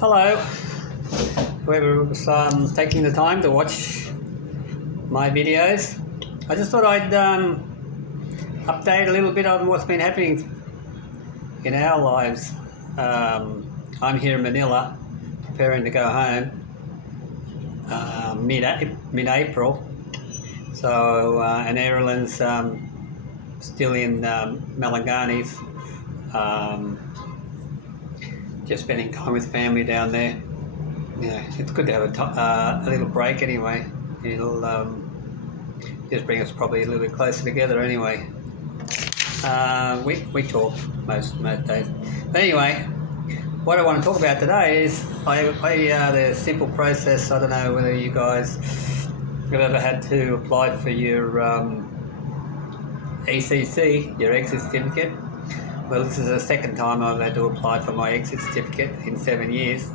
Hello, whoever was taking the time to watch my videos. I just thought I'd update a little bit on what's been happening in our lives. I'm here in Manila, preparing to go home mid-April. So, and Eralenes still in Eralenes. Just spending time with family down there. Yeah, it's good to have a little break anyway. It'll just bring us probably a little bit closer together anyway. We talk most days. But anyway, what I want to talk about today is the simple process. I don't know whether you guys have ever had to apply for your ECC, your Exit Certificate. Well, this is the second time I've had to apply for my Exit Certificate in 7 years.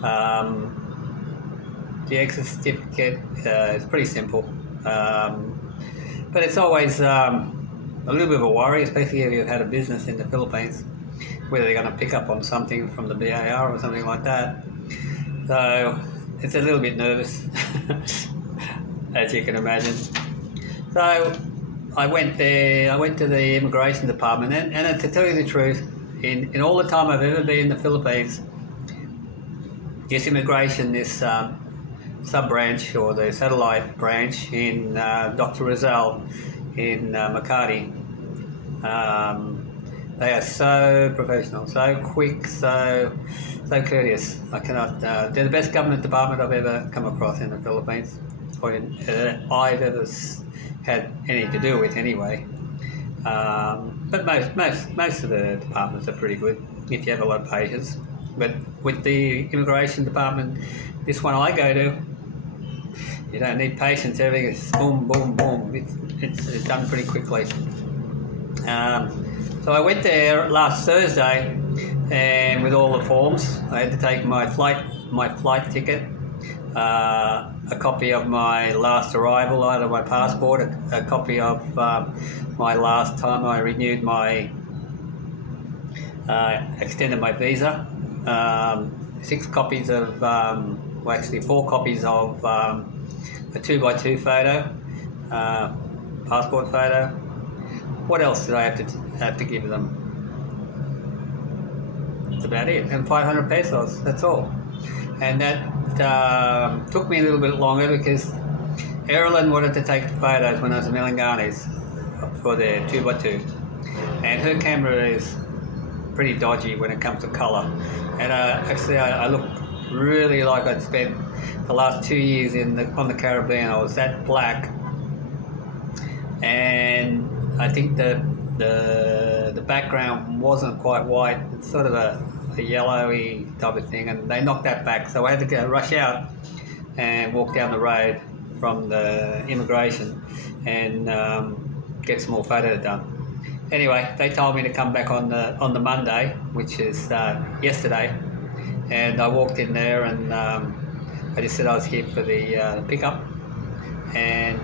The Exit Certificate is pretty simple, but it's always a little bit of a worry, especially if you've had a business in the Philippines, whether they're going to pick up on something from the BAR or something like that. So it's a little bit nervous, as you can imagine. So I went to the immigration department, and to tell you the truth, in all the time I've ever been in the Philippines, this immigration, this sub-branch or the satellite branch in Dr. Rizal in Makati, they are so professional, so quick, so courteous. I cannot. They're the best government department I've ever come across in the Philippines, or I've ever had anything to do with anyway. But most of the departments are pretty good if you have a lot of patience. But with the immigration department, this one I go to, you don't need patience. Everything is boom, boom, boom. It's done pretty quickly. So I went there last Thursday, and with all the forms, I had to take my flight ticket, a copy of my last arrival, either my passport, a copy of my last time I renewed my extended my visa, 6 copies of, actually 4 copies of a 2x2 photo, passport photo. What else did I have to give them? That's about it. And 500 pesos. That's all. And that took me a little bit longer because Eralenes wanted to take the photos when I was in Eralenes for their 2x2, and her camera is pretty dodgy when it comes to colour. And actually, I look really like I'd spent the last 2 years on the Caribbean. I was that black, and I think the background wasn't quite white. It's sort of a yellowy type of thing, and they knocked that back. So I had to rush out and walk down the road from the immigration and get some more photos done. Anyway, they told me to come back on the Monday, which is yesterday, and I walked in there and I just said I was here for the pickup, and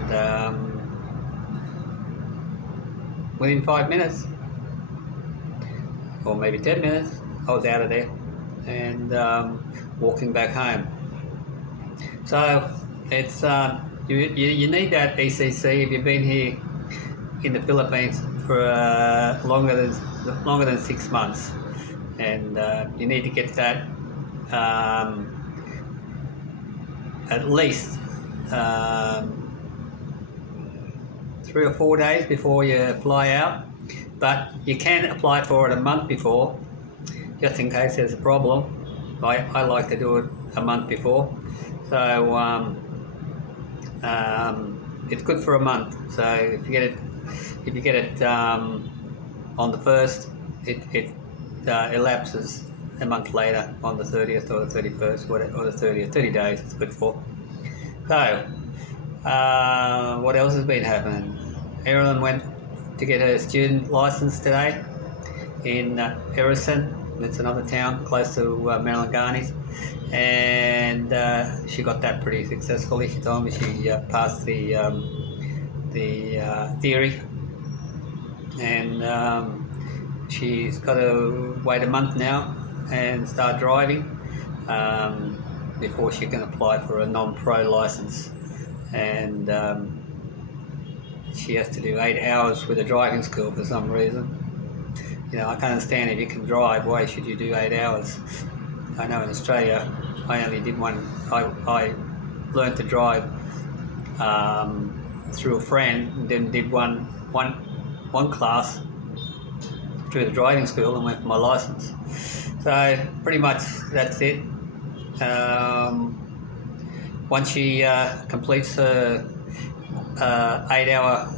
within 5 minutes, or maybe 10 minutes, I was out of there and walking back home. So it's you need that ECC if you've been here in the Philippines for longer than 6 months, and you need to get that at least 3 or 4 days before you fly out. But you can apply for it a month before, just in case there's a problem. I like to do it a month before, so it's good for a month. So if you get it on the 1st, it elapses a month later on the 30th or the 31st or the 30th. 30 days it's good for. So what else has been happening? Eralenes went to get her student license today in Eralenes. It's another town close to Eralenes, and she got that pretty successfully. She told me she passed the theory, and she's got to wait a month now and start driving. before she can apply for a non-pro license, and she has to do 8 hours with a driving school for some reason. You know, I can't understand, if you can drive, why should you do 8 hours? I know in Australia I only did one. I learned to drive through a friend, and then did one class through the driving school and went for my license. So pretty much that's it. Once she completes her 8 hour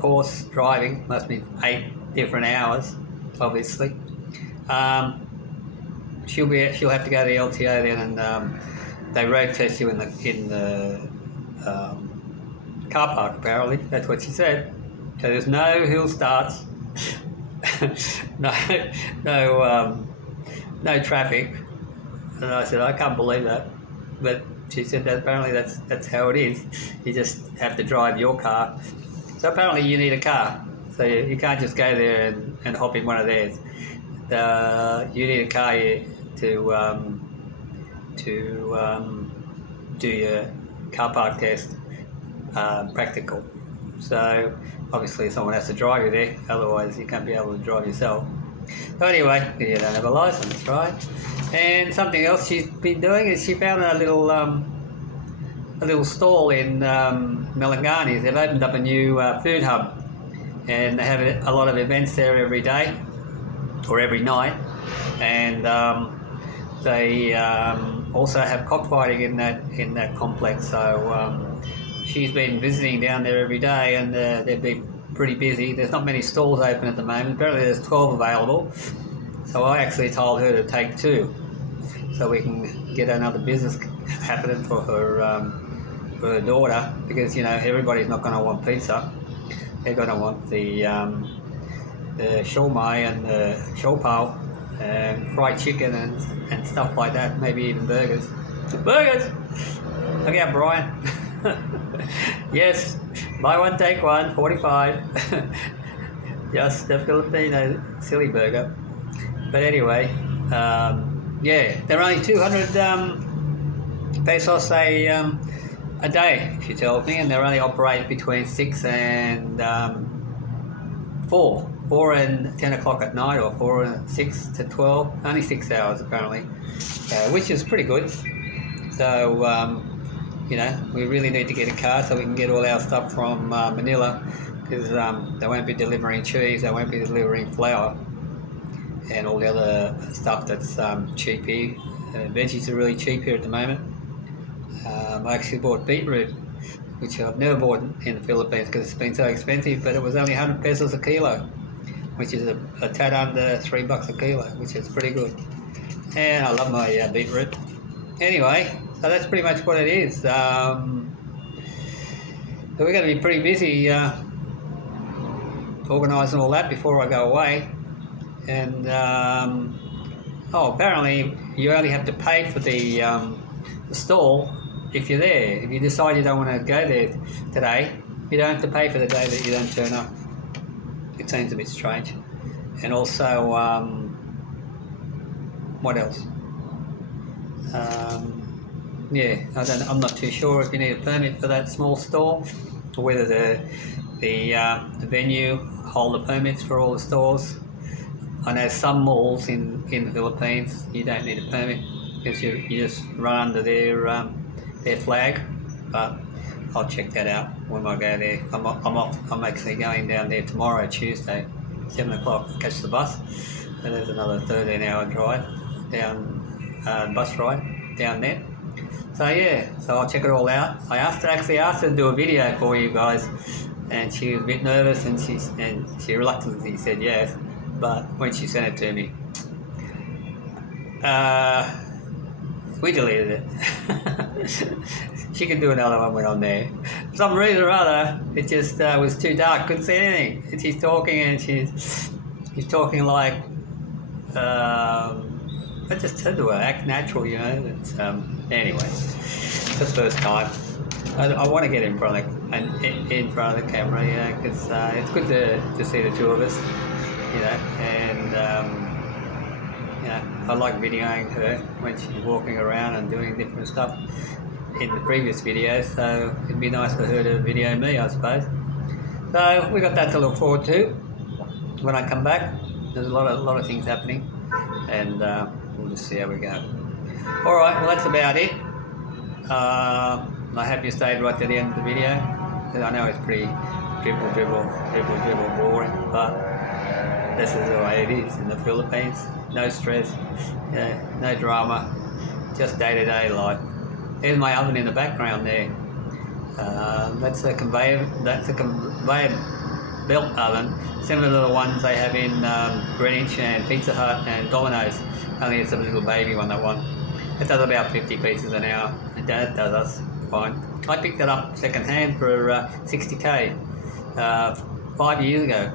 course driving, must be 8 different hours, obviously. She'll have to go to the LTA then, and they road test you in the car park. Apparently, that's what she said. So there's no hill starts, no traffic. And I said, I can't believe that, but she said that apparently that's how it is. You just have to drive your car. So apparently you need a car. So you can't just go there and hop in one of theirs. You need a car to do your car park test practical. So obviously someone has to drive you there, otherwise you can't be able to drive yourself. So anyway, you don't have a license, right? And something else she's been doing is she found a little stall in Melangani. They've opened up a new food hub, and they have a lot of events there every day or every night, and they also have cockfighting in that complex. So she's been visiting down there every day, and they've been pretty busy. There's not many stalls open at the moment. Apparently there's 12 available, so I actually told her to take 2, so we can get another business happening for her daughter, because you know everybody's not going to want pizza. They're going to want the shawmai and the shawpao and fried chicken and stuff like that, maybe even burgers. Burgers! Look out, Brian. Yes, buy one, take one, 45. Just a Filipino silly burger. But anyway, yeah, they're only 200 pesos a day, she tells me, and they only operate between 6 and 4 and 10 o'clock at night, or 4 and 6 to 12, only 6 hours apparently, which is pretty good. So you know, we really need to get a car so we can get all our stuff from Manila, because they won't be delivering cheese, they won't be delivering flour and all the other stuff that's cheap here. Veggies are really cheap here at the moment. I actually bought beetroot, which I've never bought in the Philippines because it's been so expensive, but it was only 100 pesos a kilo, which is a tad under $3 a kilo, which is pretty good. And I love my beetroot. Anyway, so that's pretty much what it is. So we're going to be pretty busy organising all that before I go away. And apparently you only have to pay for the stall if you're there. If you decide you don't want to go there today, you don't have to pay for the day that you don't turn up. It seems a bit strange. And also, what else? Yeah, I'm not too sure if you need a permit for that small store, or whether the venue hold the permits for all the stores. I know some malls in the Philippines you don't need a permit because you just run under their flag, but I'll check that out when I go there. I'm off. I'm actually going down there tomorrow, Tuesday, 7 o'clock, catch the bus, and there's another 13-hour drive down, bus ride down there. So yeah, so I'll check it all out. I asked her to do a video for you guys, and she was a bit nervous, and she reluctantly said yes. But when she sent it to me, we deleted it. She can do another one when I'm there. For some reason or other, it just was too dark, couldn't see anything. And she's talking, and she's talking like, I just said to her, act natural, you know. It's, anyway, it's the first time. I want to get in front of the camera, you know, because it's good to see the two of us, you know, and you know, I like videoing her when she's walking around and doing different stuff in the previous videos, so it'd be nice for her to video me, I suppose. So we got that to look forward to when I come back. There's a lot of things happening, and we'll just see how we go. All right, well that's about it. I hope you stayed right to the end of the video. I know it's pretty dribble boring, but this is the way it is in the Philippines. No stress, no drama, just day-to-day life. There's my oven in the background there. That's a conveyor belt oven, similar to the ones they have in Greenwich and Pizza Hut and Domino's, only it's a little baby one, that one. It does about 50 pieces an hour. It does us fine. I picked it up second hand for 60k 5 years ago.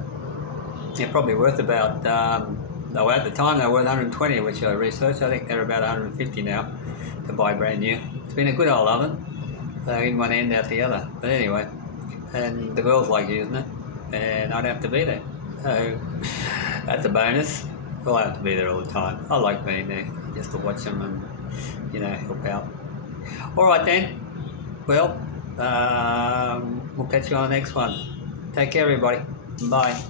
They're probably worth about, at the time they were worth 120, which I researched. I think they're about 150 now to buy brand new. It's been a good old oven, so in one end out the other. But anyway, and the girls like using it, and I don't have to be there. So that's a bonus. Well, I have to be there all the time. I like being there just to watch them and, you know, help out. All right then. Well, we'll catch you on the next one. Take care, everybody. Bye.